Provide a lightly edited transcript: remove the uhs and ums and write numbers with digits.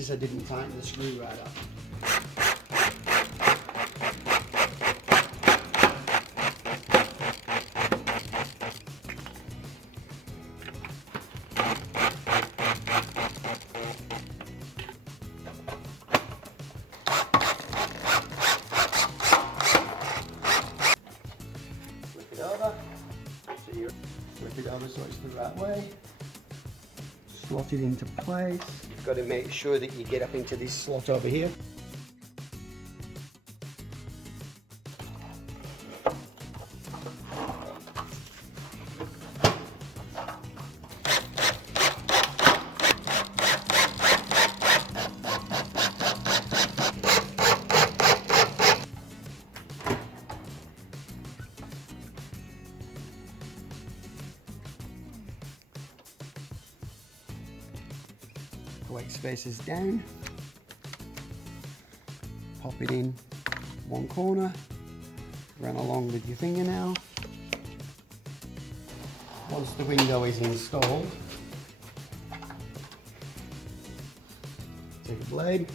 notice I didn't tighten the screw right up. Flip it over. So you flip it over so it's the right way. Slot it into place. You've got to make sure that you get up into this slot over here. White spaces down, pop it in one corner, run along with your fingernail. Once the window is installed, take a blade,